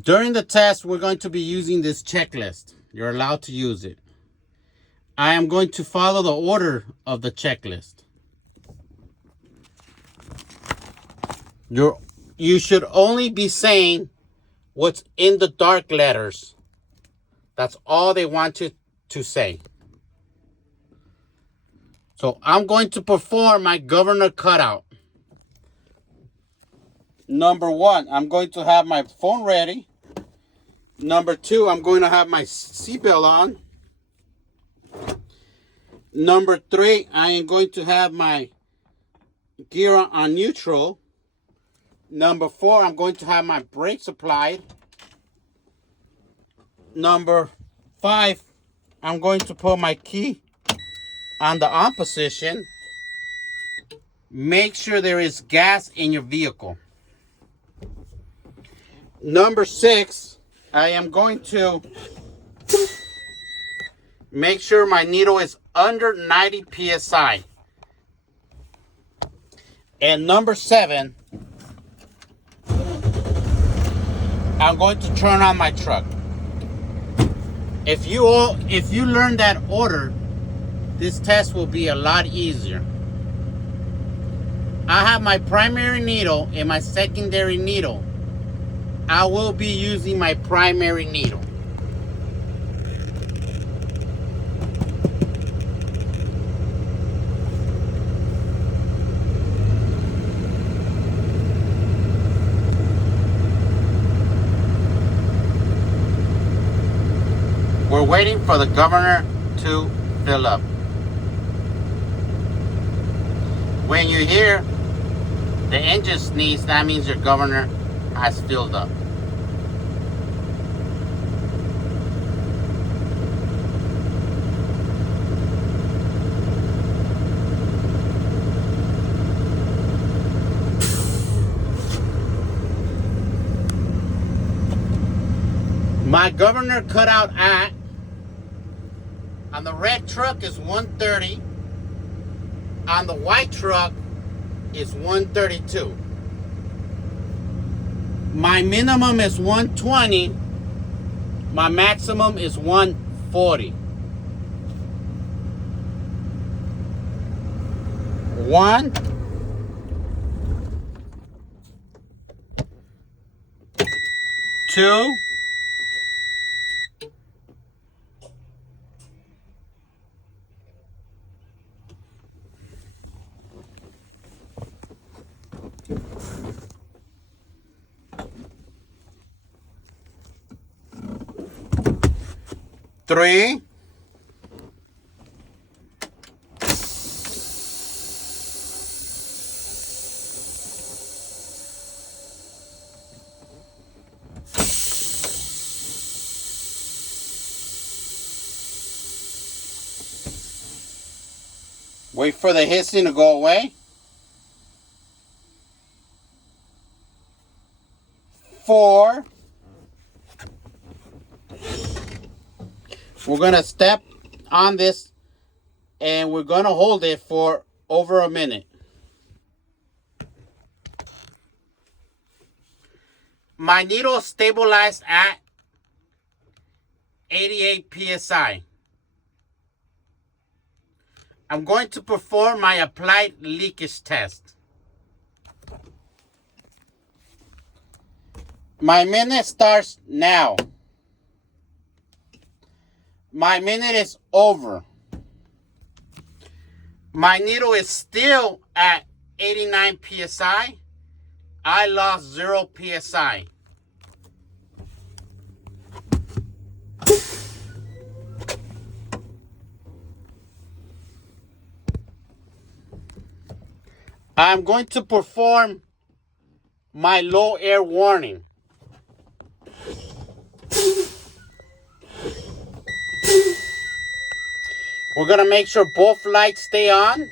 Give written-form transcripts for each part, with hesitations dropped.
During the test, we're going to be using this checklist. You're allowed to use it. I am going to follow the order of the checklist. You should only be saying what's in the dark letters. That's all they want you to say. So I'm going to perform my governor cutout. Number one, I'm going to have my phone ready. Number two, I'm going to have my seatbelt on. Number three, I am going to have my gear on neutral. Number four, I'm going to have my brakes applied. Number five, I'm going to put my key on the on position. Make sure there is gas in your vehicle. Number six, I am going to make sure my needle is under 90 psi. And number seven, I'm going to turn on my truck. If you learn that order, this test will be a lot easier. I have my primary needle and my secondary needle. I will be using my primary needle. We're waiting for the governor to fill up. When you hear the engine sneeze, that means your governor has filled up. My governor cutout at on the red truck is 130. On the white truck is 132. My minimum is 120. My maximum is 140. 1, 2, 3, 'Wait for the hissing to go away. 4. We're going to step on this and we're going to hold it for over a minute. My needle is stabilized at 88 psi. I'm going to perform my applied leakage test. My minute starts now. My minute is over. My needle is still at 89 psi. I lost 0 psi. I'm going to perform my low air warning. We're going to make sure both lights stay on.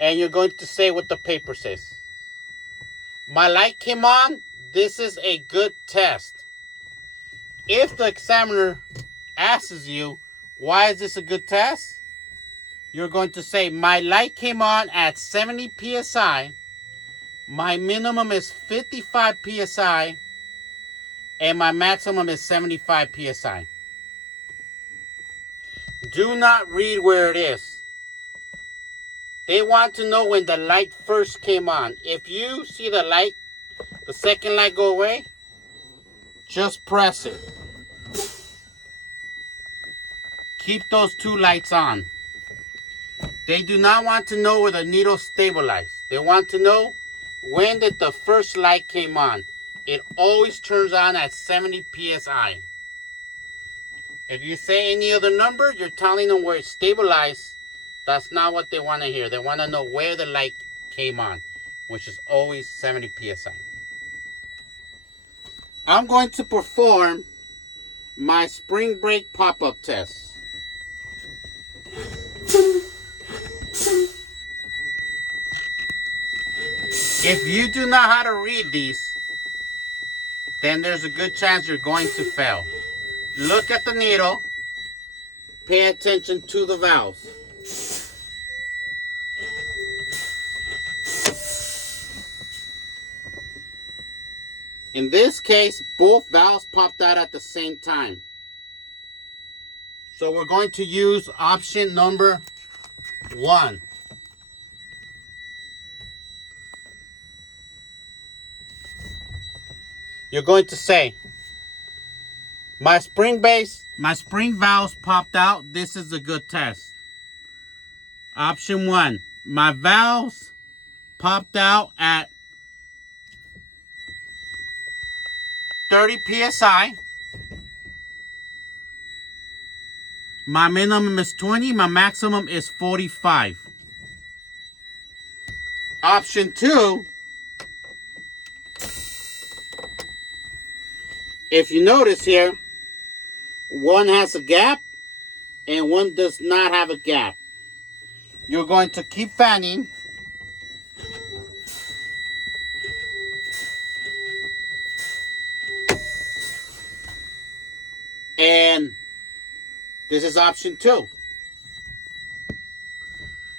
And you're going to say what the paper says. My light came on. This is a good test. If the examiner asks you, why is this a good test? You're going to say, my light came on at 70 psi. My minimum is 55 psi and my maximum is 75 psi. Do not read where it is. They want to know when the light first came on. If you see the light, the second light go away, just press it. Keep those two lights on. They do not want to know where the needle stabilized. They want to know when did the first light came on. It always turns on at 70 psi. If you say any other number, you're telling them where it's stabilized. That's not what they want to hear. They want to know where the light came on, which is always 70 psi. I'm going to perform my spring brake pop-up test. If you do not know how to read these, then there's a good chance you're going to fail. Look at the needle. Pay attention to the valves. In this case, both valves popped out at the same time. So we're going to use option number 1. You're going to say, my spring valves popped out. This is a good test. Option 1, my valves popped out at 30 psi. My minimum is 20. My maximum is 45. Option 2, if you notice here, one has a gap and one does not have a gap. You're going to keep fanning. And this is option 2.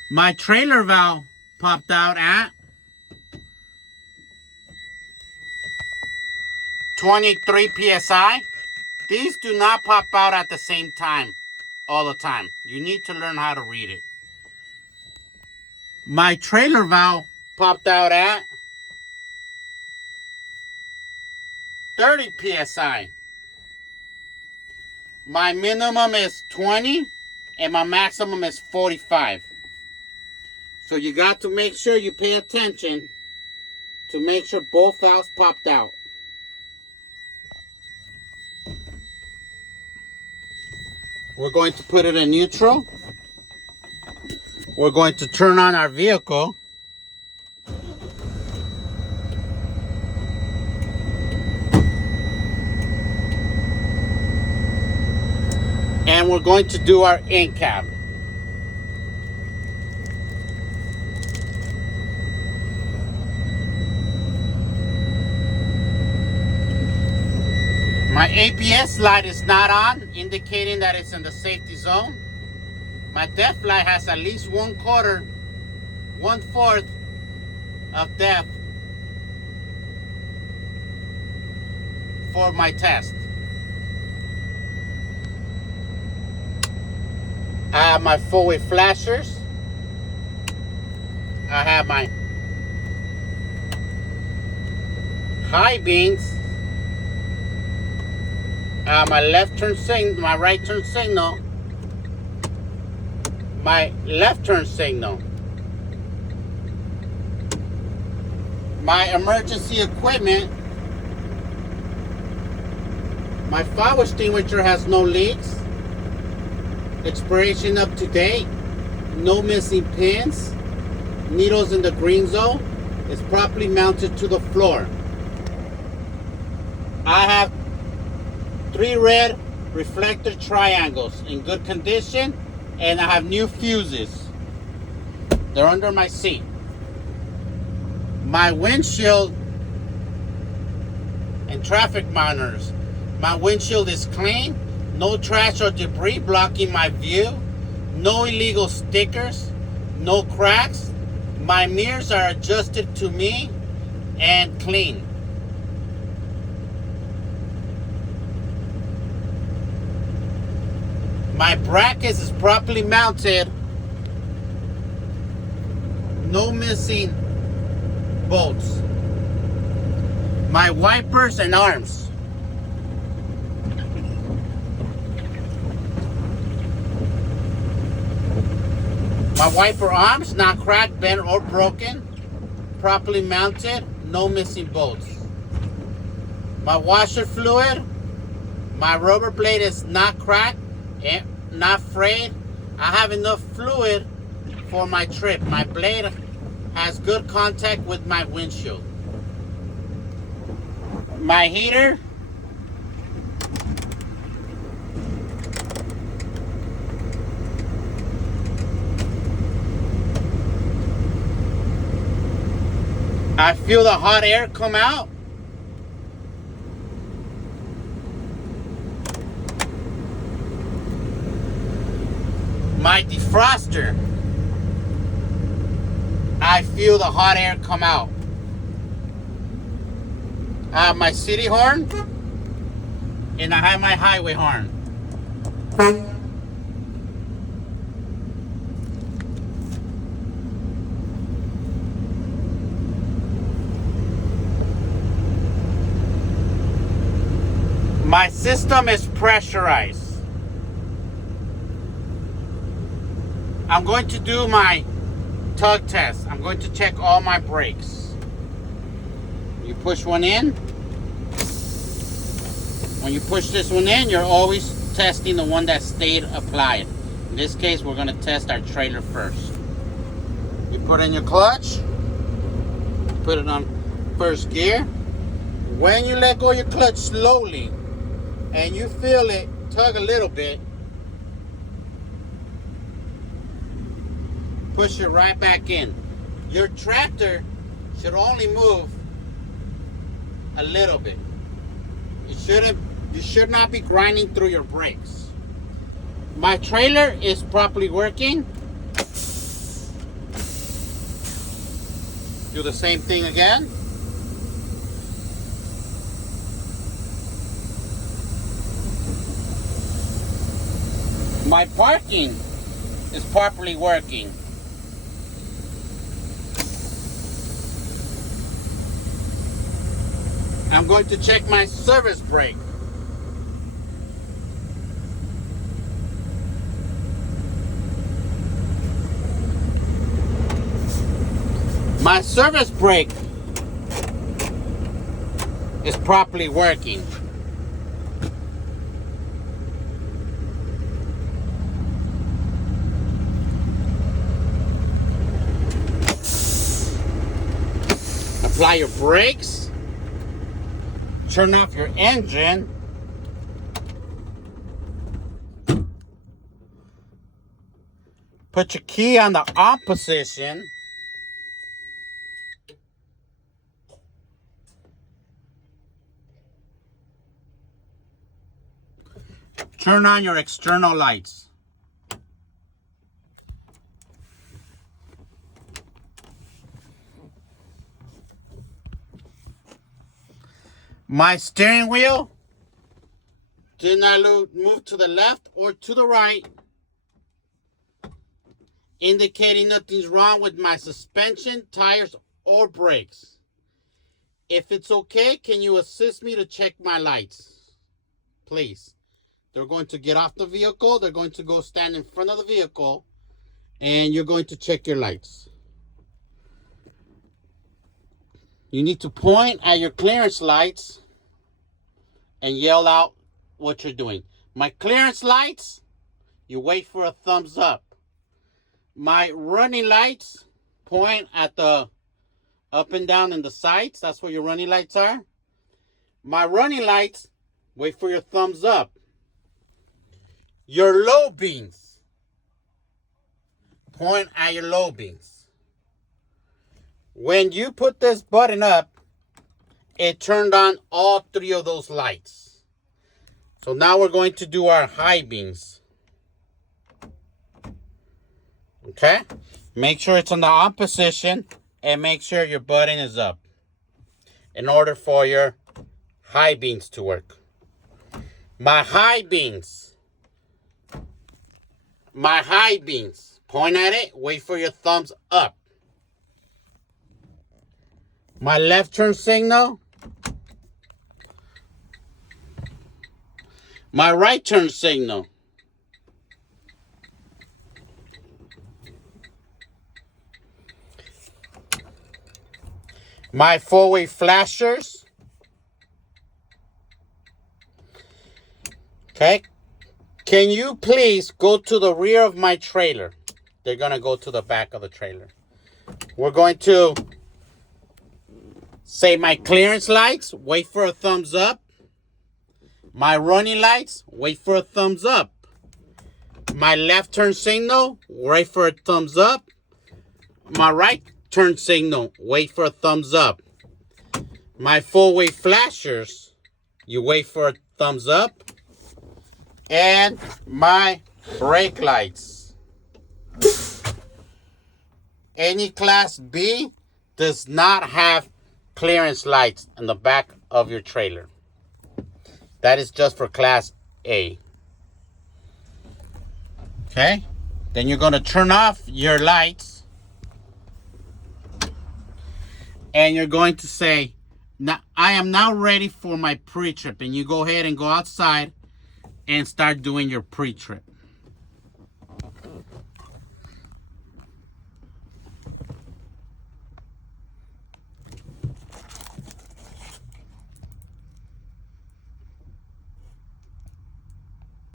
My trailer valve popped out at 23 psi. These do not pop out at the same time all the time. You need to learn how to read it. My trailer valve popped out at 30 psi. My minimum is 20 and my maximum is 45. So you got to make sure you pay attention to make sure both valves popped out. We're going to put it in neutral. We're going to turn on our vehicle. And we're going to do our in cab. My ABS light is not on, indicating that it's in the safety zone. My depth light has at least 1/4, 1/4 of depth for my test. I have my four-way flashers. I have my high beams. I have my left turn signal, my right turn signal, my left turn signal, my emergency equipment. My fire extinguisher has no leaks. Expiration up to date. No missing pins. Needles in the green zone. It's properly mounted to the floor. I have 3 red reflector triangles in good condition, and I have new fuses. They're under my seat. My windshield and traffic monitors. My windshield is clean. No trash or debris blocking my view. No illegal stickers. No cracks. My mirrors are adjusted to me. and clean. My brackets is properly mounted. No missing bolts. My wipers and arms. My wiper arms not cracked, bent, or broken. Properly mounted. No missing bolts. My washer fluid. My rubber blade is not cracked and not frayed. I have enough fluid for my trip. My blade has good contact with my windshield. My heater. I feel the hot air come out. My defroster. I feel the hot air come out. I have my city horn and I have my highway horn. My system is pressurized. I'm going to do my tug test. I'm going to check all my brakes. You push one in. When you push this one in, you're always testing the one that stayed applied. In this case, we're going to test our trailer first. You put in your clutch. Put it on first gear. When you let go of your clutch slowly and you feel it tug a little bit, push it right back in. Your tractor should only move a little bit. You should not be grinding through your brakes. My trailer is properly working. Do the same thing again. My parking is properly working. I'm going to check my service brake. My service brake is properly working. Apply your brakes. Turn off your engine. Put your key on the on position. Turn on your external lights. My steering wheel did not move to the left or to the right, indicating nothing's wrong with my suspension, tires, or brakes. If it's okay, can you assist me to check my lights? Please. They're going to get off the vehicle. They're going to go stand in front of the vehicle, and you're going to check your lights. You need to point at your clearance lights and yell out what you're doing. My clearance lights, you wait for a thumbs up. My running lights, point at the up and down in the sights. That's where your running lights are. My running lights, wait for your thumbs up. Your low beams, point at your low beams. When you put this button up, it turned on all three of those lights. So now we're going to do our high beams. Okay? Make sure it's on the on position and make sure your button is up. in order for your high beams to work. My high beams, point at it, wait for your thumbs up. My left turn signal, my right turn signal. My four-way flashers. Okay. Can you please go to the rear of my trailer? They're going to go to the back of the trailer. We're going to say my clearance lights, wait for a thumbs up. My running lights, wait for a thumbs up. My left turn signal, wait for a thumbs up. My right turn signal, wait for a thumbs up. My four-way flashers, you wait for a thumbs up. And my brake lights. Any Class B does not have clearance lights in the back of your trailer. That is just for Class A. Okay? Then you're going to turn off your lights. And you're going to say, now, I am now ready for my pre-trip. And you go ahead and go outside and start doing your pre-trip.